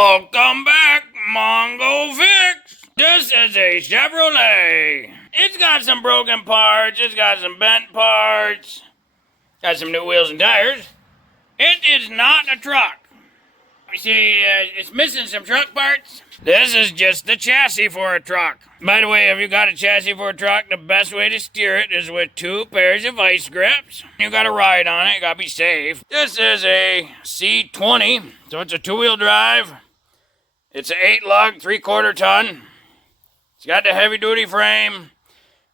Welcome back, Mongo Fix. This is a Chevrolet. It's got some broken parts. It's got some bent parts. Got some new wheels and tires. It is not a truck. You see, it's missing some truck parts. This is just the chassis for a truck. By the way, if you got a chassis for a truck, the best way to steer it is with 2 pairs of vice grips. You gotta ride on it, you gotta be safe. This is a C20, so it's a 2-wheel drive. It's an 8-lug, 3/4 ton. It's got the heavy-duty frame.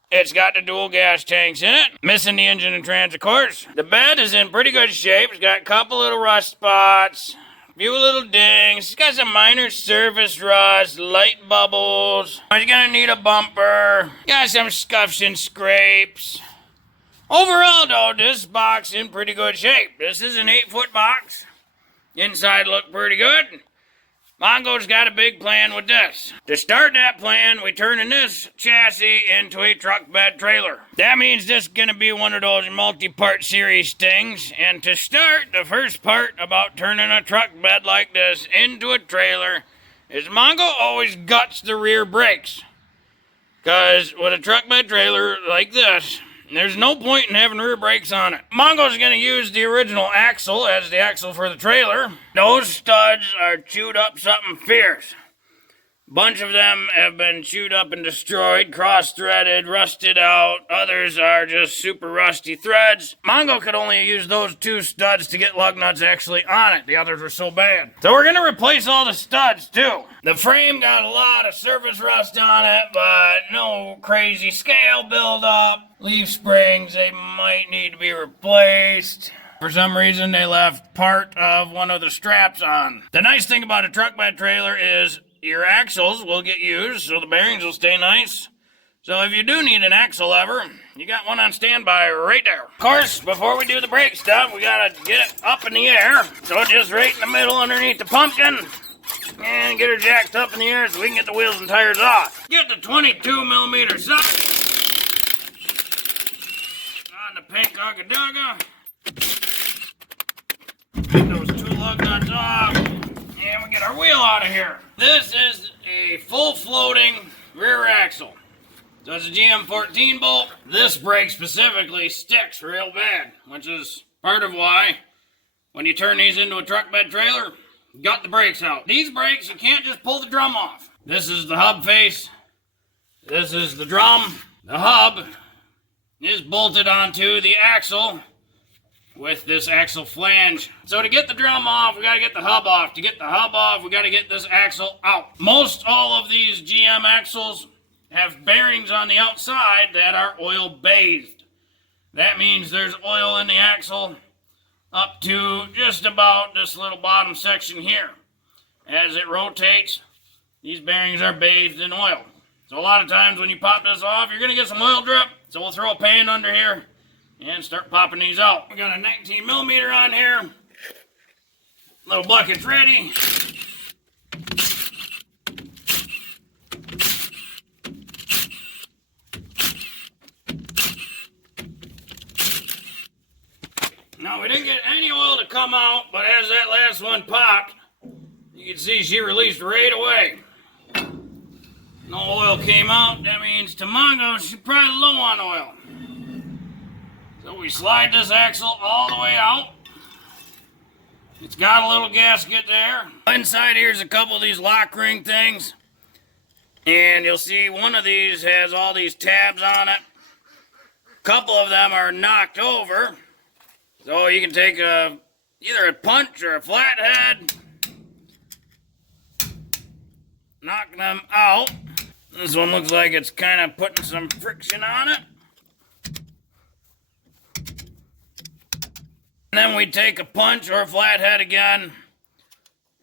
It's got the dual gas tanks in it. Missing the engine and trans, of course. The bed is in pretty good shape. It's got a couple little rust spots. Few little dings. It's got some minor surface rust, light bubbles. You're gonna need a bumper. Got some scuffs and scrapes. Overall, though, this box in pretty good shape. This is an 8-foot box. Inside look pretty good. Mongo's got a big plan with this. To start that plan, we're turning this chassis into a truck bed trailer. That means this is going to be one of those multi-part series things. And to start, the first part about turning a truck bed like this into a trailer is Mongo always guts the rear brakes. Because with a truck bed trailer like this, there's no point in having rear brakes on it. Mongo's going to use the original axle as the axle for the trailer. Those studs are chewed up something fierce. Bunch of them have been chewed up and destroyed, cross-threaded, rusted out. Others are just super rusty threads. Mongo could only use those 2 studs to get lug nuts actually on it. The others were so bad. So we're going to replace all the studs too. The frame got a lot of surface rust on it, but no crazy scale buildup. Leaf springs, they might need to be replaced. For some reason, they left part of one of the straps on. The nice thing about a truck bed trailer is your axles will get used, so the bearings will stay nice. So if you do need an axle lever, you got one on standby right there. Of course, before we do the brake stuff, we gotta get it up in the air. So just right in the middle underneath the pumpkin. And get her jacked up in the air so we can get the wheels and tires off. Get the 22mm socket on the pink Ugga Dugga. Get those 2 lug nuts off. And we get our wheel out of here. This is a full floating rear axle. So it's a GM14 bolt. This brake specifically sticks real bad, which is part of why when you turn these into a truck bed trailer, you got the brakes out. These brakes, you can't just pull the drum off. This is the hub face. This is the drum. The hub is bolted onto the axle with this axle flange. So to get the drum off, we gotta get the hub off. To get the hub off, we gotta get this axle out. Most all of these GM axles have bearings on the outside that are oil bathed. That means there's oil in the axle up to just about this little bottom section here. As it rotates, these bearings are bathed in oil. So a lot of times when you pop this off, you're gonna get some oil drip. So we'll throw a pan under here and start popping these out. We got a 19mm on here. Little bucket's ready. Now we didn't get any oil to come out, but as that last one popped, you can see she released right away. No oil came out. That means to Mongo, she's probably low on oil. So we slide this axle all the way out. It's got a little gasket there. Inside here's a couple of these lock ring things. And you'll see one of these has all these tabs on it. A couple of them are knocked over. So you can take either a punch or a flathead. Knock them out. This one looks like it's kind of putting some friction on it. And then we take a punch or a flathead again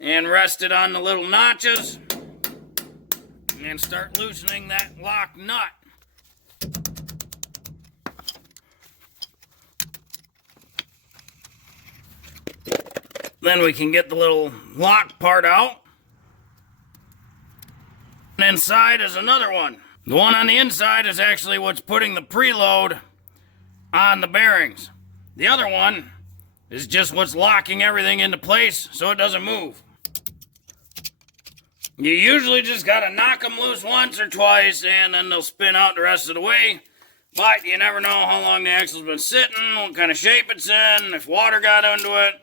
and rest it on the little notches and start loosening that lock nut. Then we can get the little lock part out. And inside is another one. The one on the inside is actually what's putting the preload on the bearings. The other one is just what's locking everything into place so it doesn't move. You usually just gotta knock them loose once or twice and then they'll spin out the rest of the way. But you never know how long the axle's been sitting, what kind of shape it's in, if water got into it.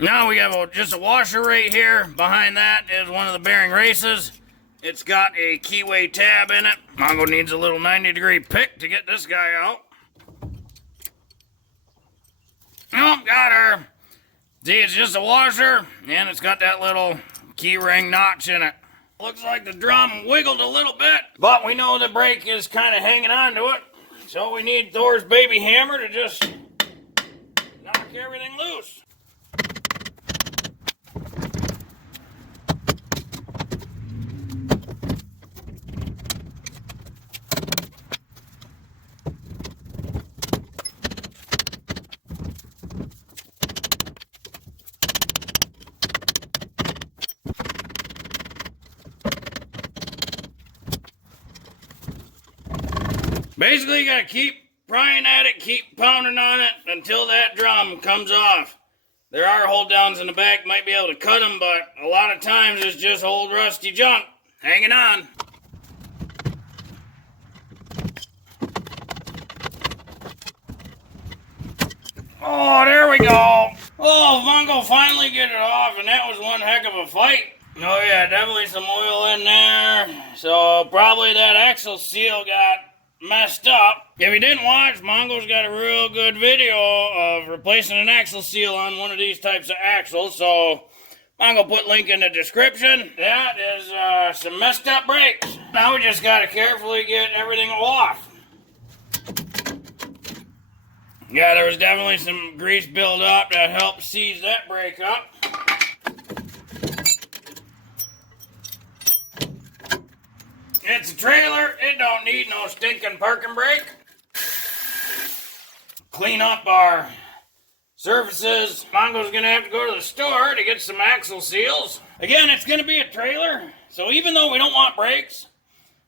Now we have just a washer right here. Behind that is one of the bearing races. It's got a keyway tab in it. Mongo needs a little 90-degree pick to get this guy out. Oh, got her. See, it's just a washer, and it's got that little key ring notch in it. Looks like the drum wiggled a little bit, but we know the brake is kind of hanging on to it. So we need Thor's baby hammer to just knock everything loose. Basically, you gotta keep prying at it, keep pounding on it until that drum comes off. There are hold downs in the back, might be able to cut them, but a lot of times it's just old rusty junk hanging on. Oh, there we go. Oh, Mongo finally get it off, and that was one heck of a fight. Oh yeah, definitely some oil in there. So probably that axle seal got messed up. If you didn't watch, Mongo's got a real good video of replacing an axle seal on one of these types of axles. So Mongo put link in the description. That is some messed up brakes. Now we just gotta carefully get everything off. Yeah, there was definitely some grease buildup that helped seize that brake up. It's a trailer, it don't need no stinking parking brake. Clean up our surfaces. Mongo's gonna have to go to the store to get some axle seals. Again, it's gonna be a trailer, so even though we don't want brakes,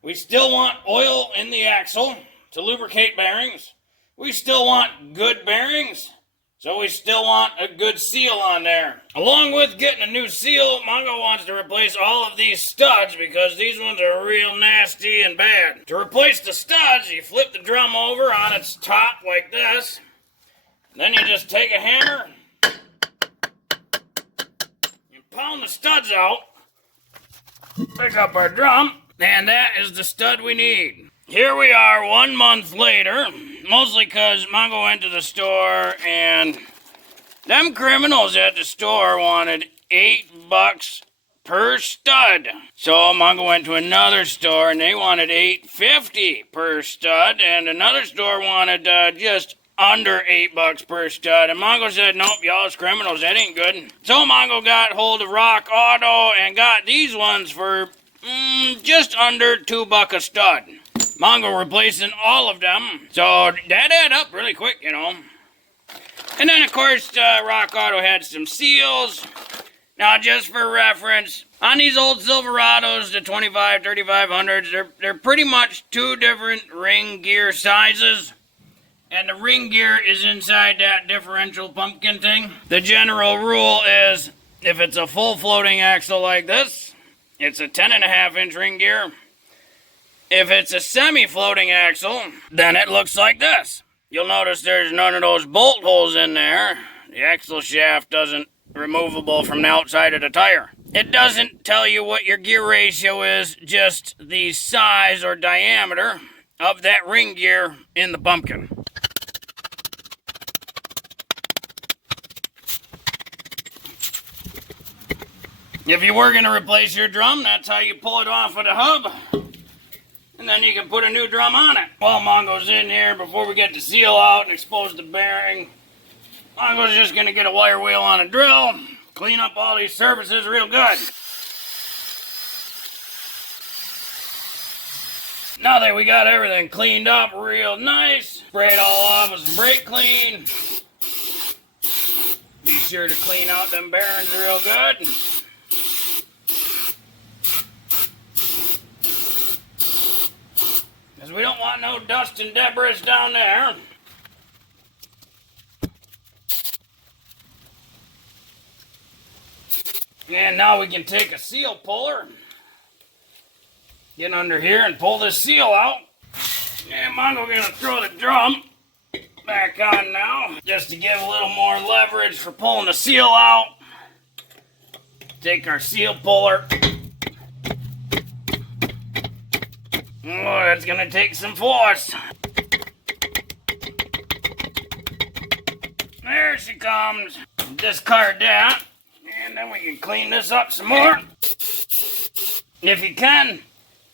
we still want oil in the axle to lubricate bearings. We still want good bearings, so we still want a good seal on there. Along with getting a new seal, Mongo wants to replace all of these studs because these ones are real nasty and bad. To replace the studs, you flip the drum over on its top like this. Then you just take a hammer and pound the studs out. Pick up our drum, and that is the stud we need. Here we are 1 month later, mostly because Mongo went to the store and them criminals at the store wanted $8 per stud. So Mongo went to another store and they wanted $8.50 per stud, and another store wanted just under $8 per stud. And Mongo said, nope, y'all's criminals, that ain't good. So Mongo got hold of Rock Auto and got these ones for just under $2 a stud. Mongo replacing all of them, so that added up really quick, you know. And then, of course, Rock Auto had some seals. Now, just for reference, on these old Silverados, the 25, 3500s, they're pretty much two different ring gear sizes. And the ring gear is inside that differential pumpkin thing. The general rule is, if it's a full floating axle like this, it's a 10.5-inch ring gear. If it's a semi-floating axle, then it looks like this. You'll notice there's none of those bolt holes in there. The axle shaft doesn't removable from the outside of the tire. It doesn't tell you what your gear ratio is, just the size or diameter of that ring gear in the pumpkin. If you were going to replace your drum, that's how you pull it off of the hub. And then you can put a new drum on it. While Mongo's in here, before we get the seal out and expose the bearing, Mongo's just going to get a wire wheel on a drill, clean up all these surfaces real good. Now that we got everything cleaned up real nice, spray it all off with some brake clean. Be sure to clean out them bearings real good. Because we don't want no dust and debris down there. And now we can take a seal puller, get under here and pull this seal out. And Mongo gonna throw the drum back on now, just to give a little more leverage for pulling the seal out. Take our seal puller. Oh, that's gonna take some force. There she comes. Discard that. And then we can clean this up some more. If you can,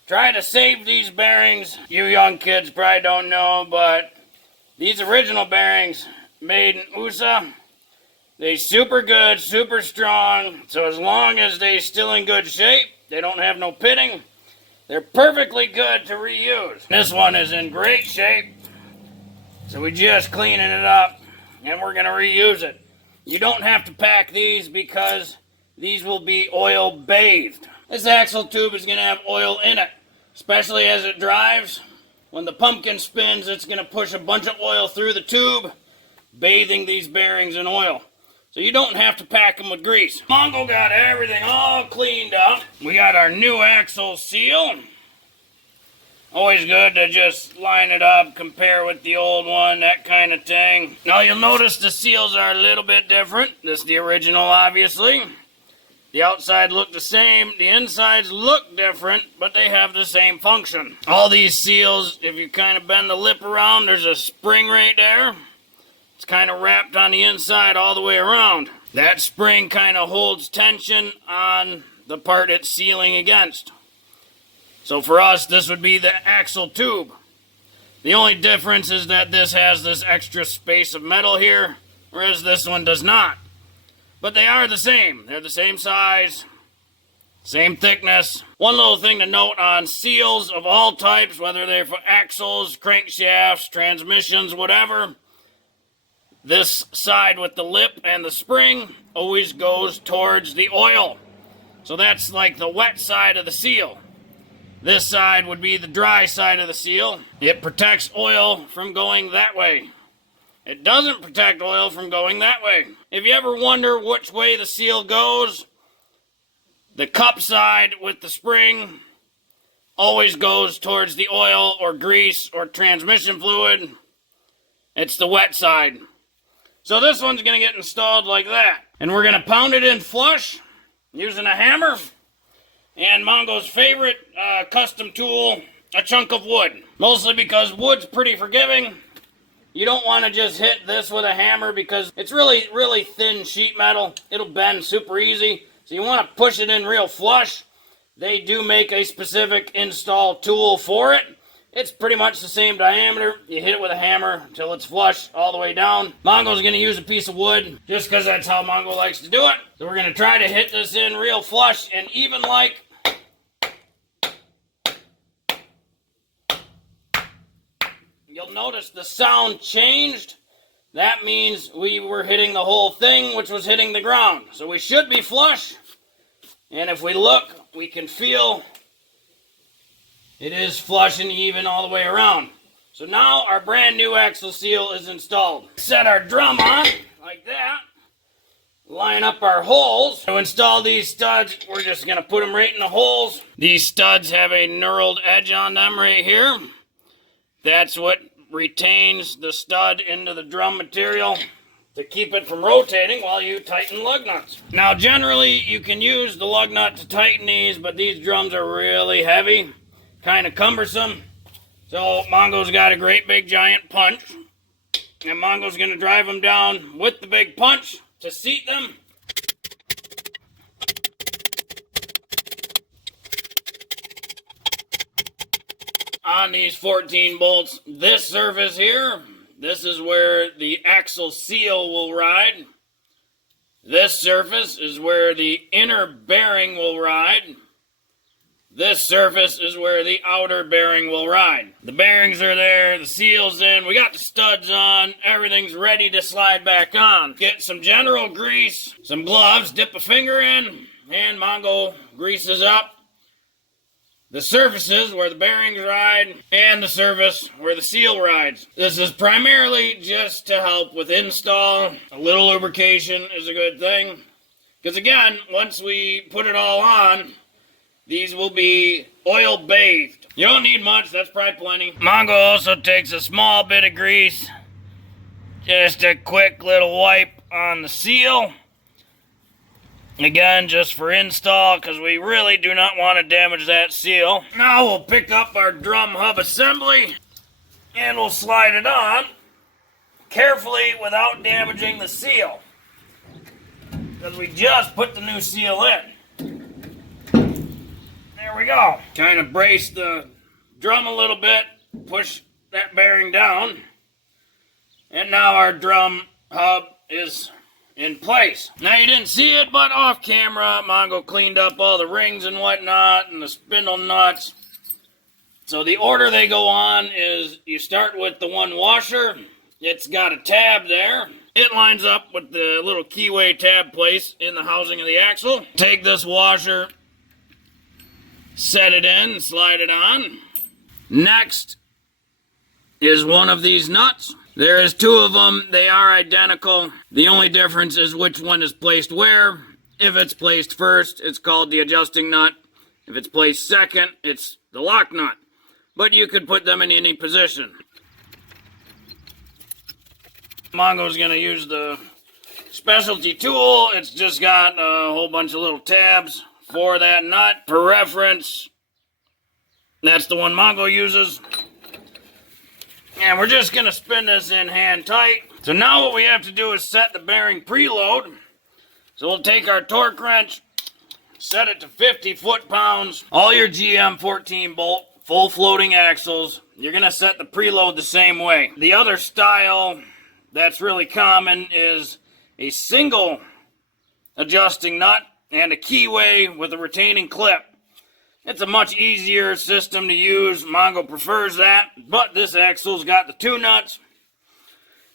try to save these bearings. You young kids probably don't know, but these original bearings made in USA, they super good, super strong. So as long as they still in good shape, they don't have no pitting, they're perfectly good to reuse. This one is in great shape, so we just cleaning it up and we're gonna reuse it. You don't have to pack these because these will be oil bathed. This axle tube is gonna have oil in it, especially as it drives. When the pumpkin spins, it's gonna push a bunch of oil through the tube, bathing these bearings in oil. So you don't have to pack them with grease. Mongo got everything all cleaned up. We got our new axle seal. Always good to just line it up, compare with the old one, that kind of thing. Now you'll notice the seals are a little bit different. This is the original, obviously. The outside look the same, the insides look different, but they have the same function. All these seals, if you kind of bend the lip around, there's a spring right there. It's kind of wrapped on the inside all the way around. That spring kind of holds tension on the part it's sealing against. So for us, this would be the axle tube. The only difference is that this has this extra space of metal here, whereas this one does not. But they are the same. They're the same size, same thickness. One little thing to note on seals of all types, whether they're for axles, crankshafts, transmissions, whatever, this side with the lip and the spring always goes towards the oil. So that's like the wet side of the seal. This side would be the dry side of the seal. It protects oil from going that way. It doesn't protect oil from going that way. If you ever wonder which way the seal goes, the cup side with the spring always goes towards the oil or grease or transmission fluid. It's the wet side. So this one's going to get installed like that. And we're going to pound it in flush using a hammer. And Mongo's favorite custom tool, a chunk of wood. Mostly because wood's pretty forgiving. You don't want to just hit this with a hammer because it's really, really thin sheet metal. It'll bend super easy. So you want to push it in real flush. They do make a specific install tool for it. It's pretty much the same diameter. You hit it with a hammer until it's flush all the way down. Mongo's going to use a piece of wood just because that's how Mongo likes to do it. So we're going to try to hit this in real flush and even like. You'll notice the sound changed. That means we were hitting the whole thing, which was hitting the ground. So we should be flush. And if we look, we can feel it is flush and even all the way around. So now our brand new axle seal is installed. Set our drum on like that. Line up our holes. To install these studs, we're just going to put them right in the holes. These studs have a knurled edge on them right here. That's what retains the stud into the drum material to keep it from rotating while you tighten lug nuts. Now generally you can use the lug nut to tighten these, but these drums are really heavy, kind of cumbersome. So Mongo's got a great big giant punch, and Mongo's going to drive them down with the big punch to seat them. On these 14 bolts, this surface here, this is where the axle seal will ride. This surface is where the inner bearing will ride. This surface is where the outer bearing will ride. The bearings are there, the seal's in, we got the studs on, everything's ready to slide back on. Get some general grease, some gloves, dip a finger in, and Mongo greases up the surfaces where the bearings ride and the surface where the seal rides. This is primarily just to help with install. A little lubrication is a good thing. Because again, once we put it all on, these will be oil bathed. You don't need much, that's probably plenty. Mongo also takes a small bit of grease. Just a quick little wipe on the seal. Again, just for install, because we really do not want to damage that seal. Now we'll pick up our drum hub assembly, and we'll slide it on, carefully without damaging the seal. Because we just put the new seal in. There we go. Kind of brace the drum a little bit, push that bearing down, and now our drum hub is in place. Now you didn't see it, but off camera, Mongo cleaned up all the rings and whatnot, and the spindle nuts. So the order they go on is you start with the one washer. It's got a tab there. It lines up with the little keyway tab place in the housing of the axle. Take this washer, set it in, slide it on. Next is one of these nuts. There is two of them. They are identical. The only difference is which one is placed where. If it's placed first, it's called the adjusting nut. If it's placed second, it's the lock nut. But you could put them in any position. Mongo's going to use the specialty tool. It's just got a whole bunch of little tabs for that nut. For reference, that's the one Mongo uses. And we're just going to spin this in hand tight. So now what we have to do is set the bearing preload. So we'll take our torque wrench, set it to 50 foot-pounds. All your GM 14-bolt full floating axles, you're going to set the preload the same way. The other style that's really common is a single adjusting nut and a keyway with a retaining clip. It's a much easier system to use. Mongo prefers that, but this axle's got the two nuts.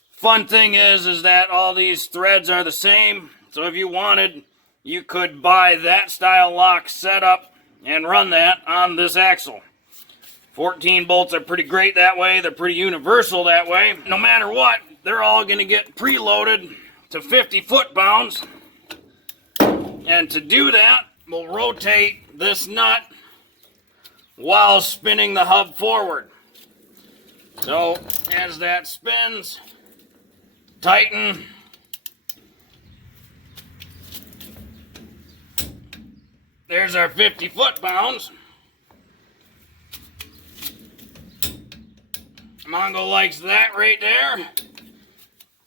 Fun thing is that all these threads are the same, so if you wanted, you could buy that style lock setup and run that on this axle. 14 bolts are pretty great that way. They're pretty universal that way. No matter what, they're all going to get preloaded to 50 foot-pounds. And to do that, we'll rotate this nut while spinning the hub forward. So, as that spins, tighten. There's our 50 foot-pounds. Mongo likes that right there,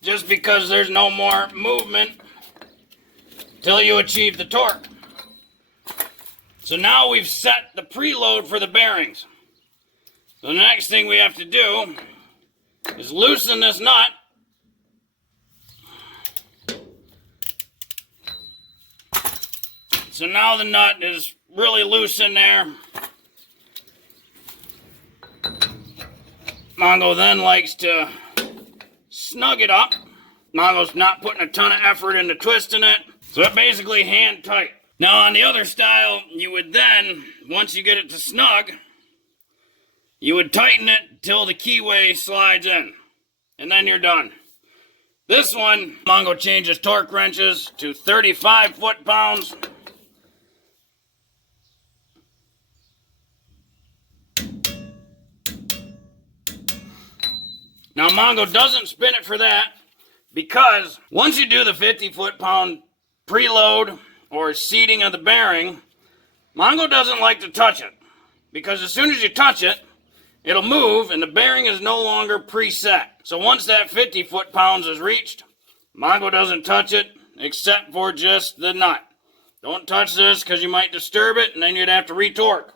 just because there's no more movement till you achieve the torque. So now we've set the preload for the bearings. So the next thing we have to do is loosen this nut. So now the nut is really loose in there. Mongo then likes to snug it up. Mongo's not putting a ton of effort into twisting it, so it's basically hand tight. Now on the other style, you would then, once you get it to snug, you would tighten it till the keyway slides in, and then you're done. This one, Mongo changes torque wrenches to 35 foot-pounds. Now Mongo doesn't spin it for that, because once you do the 50 foot-pound preload or seating of the bearing, Mongo doesn't like to touch it, because as soon as you touch it, it'll move and the bearing is no longer preset. So once that 50 foot-pounds is reached, Mongo doesn't touch it except for just the nut. Don't touch this because you might disturb it and then you'd have to retorque.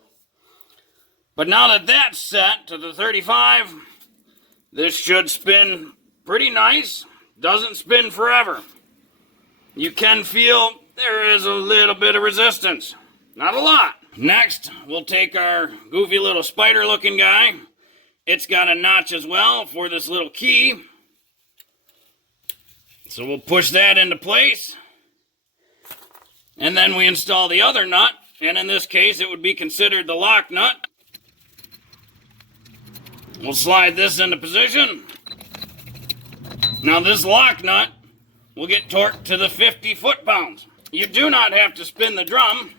But now that that's set to the 35, this should spin pretty nice. Doesn't spin forever. You can feel there is a little bit of resistance. Not a lot. Next, we'll take our goofy little spider looking guy. It's got a notch as well for this little key. So we'll push that into place. And then we install the other nut. And in this case, it would be considered the lock nut. We'll slide this into position. Now this lock nut will get torqued to the 50 foot-pounds. You do not have to spin the drum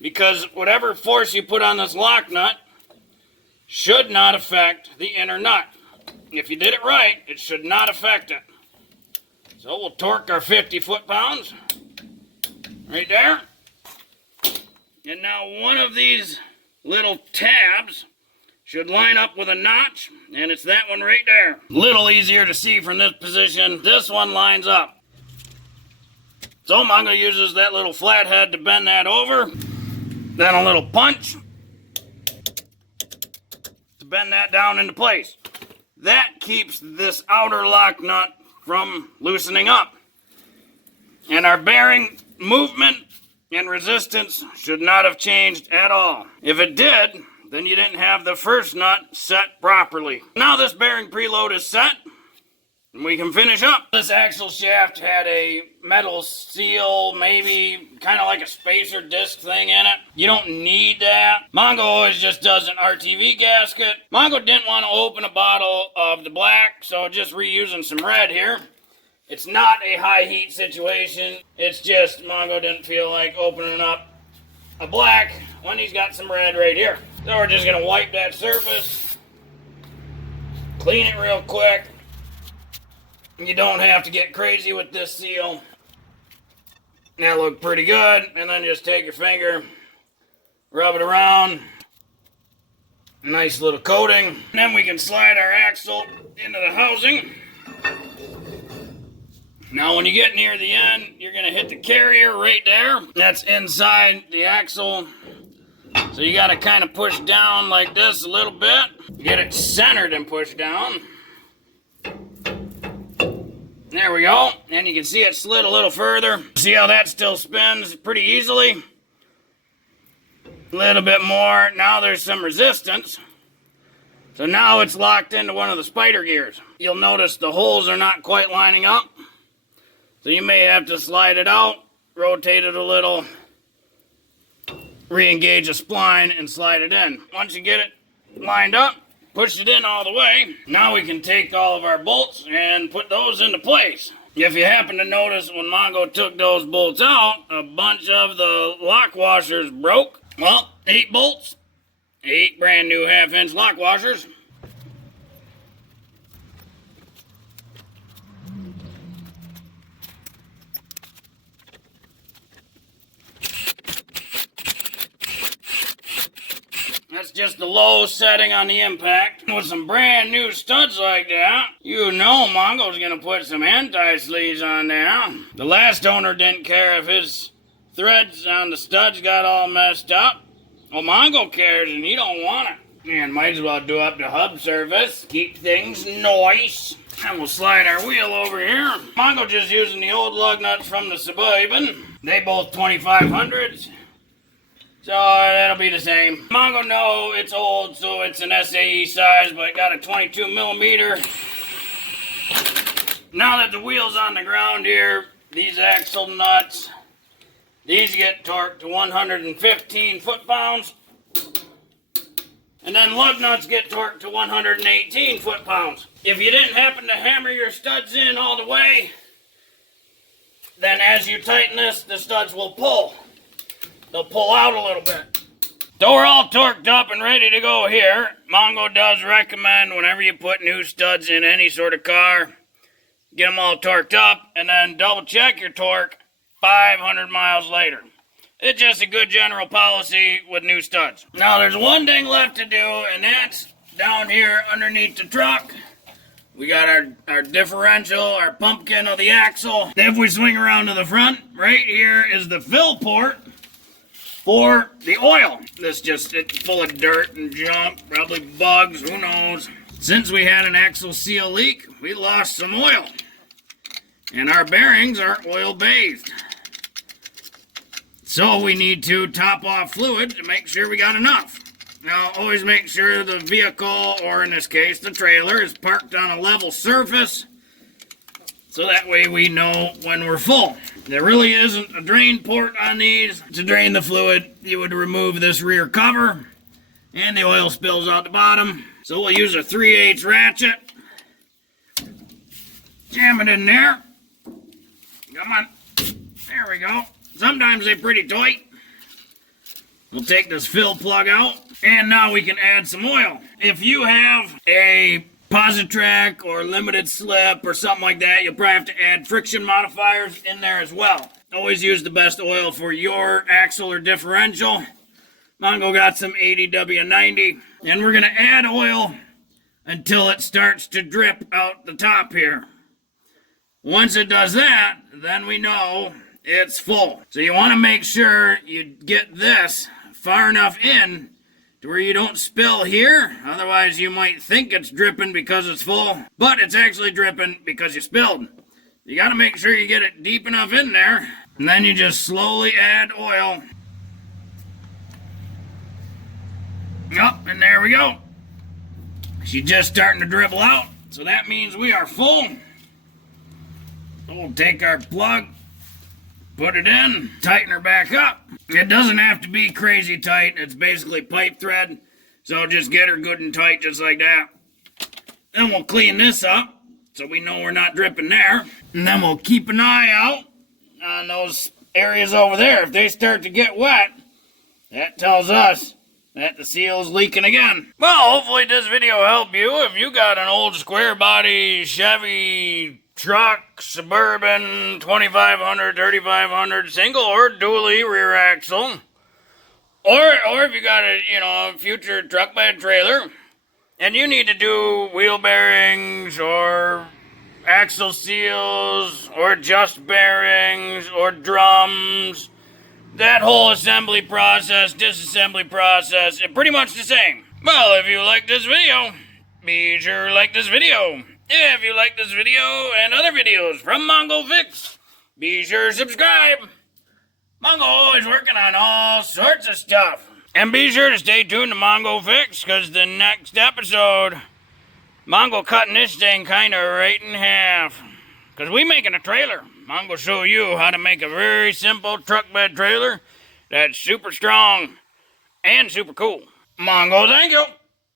because whatever force you put on this lock nut should not affect the inner nut. If you did it right, it should not affect it. So we'll torque our 50 foot-pounds right there. And now one of these little tabs should line up with a notch, and it's that one right there. Little easier to see from this position. This one lines up. So Mongo uses that little flathead to bend that over. Then a little punch to bend that down into place. That keeps this outer lock nut from loosening up. And our bearing movement and resistance should not have changed at all. If it did, then you didn't have the first nut set properly. Now this bearing preload is set, and we can finish up. This axle shaft had a metal seal, maybe kind of like a spacer disc thing in it. You don't need that. Mongo always just does an RTV gasket. Mongo didn't want to open a bottle of the black, so just reusing some red here. It's not a high heat situation. It's just Mongo didn't feel like opening up a black when he's got some red right here. So we're just gonna wipe that surface, clean it real quick. You don't have to get crazy with this seal. That looked pretty good. And then just take your finger, rub it around. Nice little coating. And then we can slide our axle into the housing. Now when you get near the end, you're gonna hit the carrier right there. That's inside the axle. So you gotta kind of push down like this a little bit. Get it centered and push down. There we go. And you can see it slid a little further. See how that still spins pretty easily? A little bit more. Now there's some resistance. So now it's locked into one of the spider gears. You'll notice the holes are not quite lining up. So you may have to slide it out, rotate it a little, re-engage a spline, and slide it in. Once you get it lined up, push it in all the way. Now we can take all of our bolts and put those into place. If you happen to notice when Mongo took those bolts out, a bunch of the lock washers broke. Well, 8 bolts, 8 brand new 1/2-inch lock washers. That's just the low setting on the impact. With some brand new studs like that, you know Mongo's gonna put some anti-sleaze on there. The last owner didn't care if his threads on the studs got all messed up. Well, Mongo cares and he don't want it. Man, might as well do up the hub surface. Keep things nice. And we'll slide our wheel over here. Mongo just using the old lug nuts from the Suburban. They both 2500s. So that'll be the same. Mongo, no, it's old, so it's an SAE size, but got a 22 millimeter. Now that the wheel's on the ground here, these axle nuts, these get torqued to 115 foot-pounds. And then lug nuts get torqued to 118 foot-pounds. If you didn't happen to hammer your studs in all the way, then as you tighten this, the studs will pull. They'll pull out a little bit. So we're all torqued up and ready to go here. Mongo does recommend whenever you put new studs in any sort of car, get them all torqued up and then double check your torque 500 miles later. It's just a good general policy with new studs. Now there's one thing left to do, and that's down here underneath the truck. We got our differential, our pumpkin of the axle. If we swing around to the front, right here is the fill port for the oil. This just, it's full of dirt and junk, probably bugs, who knows. Since we had an axle seal leak, we lost some oil. And our bearings are oil bathed. So we need to top off fluid to make sure we got enough. Now always make sure the vehicle, or in this case the trailer, is parked on a level surface. So that way we know when we're full. There really isn't a drain port on these. To drain the fluid, you would remove this rear cover and the oil spills out the bottom. So we'll use a 3/8 ratchet. Jam it in there. Come on. There we go. Sometimes they're pretty tight. We'll take this fill plug out, and now we can add some oil. If you have a Positrack or limited slip or something like that, you'll probably have to add friction modifiers in there as well. Always use the best oil for your axle or differential. Mongo got some 80W90, and we're gonna add oil until it starts to drip out the top here. Once it does that, then we know it's full. So you wanna make sure you get this far enough in to where you don't spill here. Otherwise, you might think it's dripping because it's full, but it's actually dripping because you spilled. You gotta make sure you get it deep enough in there, and then you just slowly add oil. Yup, and there we go. She's just starting to dribble out, so that means we are full. So we'll take our plug, put it in, tighten her back up. It doesn't have to be crazy tight. It's basically pipe thread. So just get her good and tight just like that. Then we'll clean this up so we know we're not dripping there. And then we'll keep an eye out on those areas over there. If they start to get wet, that tells us that the seal's leaking again. Well, hopefully this video helped you. If you got an old square body Chevy truck, Suburban, 2500, 3500, single or dually rear axle, or if you got a future truck bed trailer, and you need to do wheel bearings or axle seals or adjust bearings or drums, that whole assembly process, disassembly process, it's pretty much the same. Well, if you like this video, be sure to like this video. If you like this video and other videos from Mongo Fix, be sure to subscribe. Mongo always working on all sorts of stuff. And be sure to stay tuned to Mongo Fix, because the next episode, Mongo cutting this thing kind of right in half. Because we making a trailer. Mongo show you how to make a very simple truck bed trailer that's super strong and super cool. Mongo, thank you.